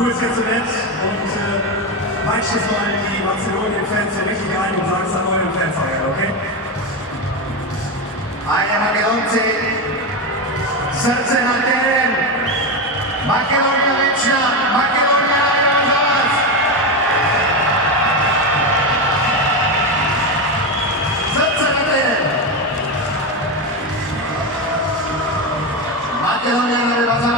du bist jetzt so nett und peitscht jetzt mal die Mazedonien-Fans hier richtig rein und sagst an euren Fans auch, okay? Ajde Makedonci, srce na teren, Makedonija večna, Makedonija nagrada za vas! Srce na teren, Makedonija nagrada za vas!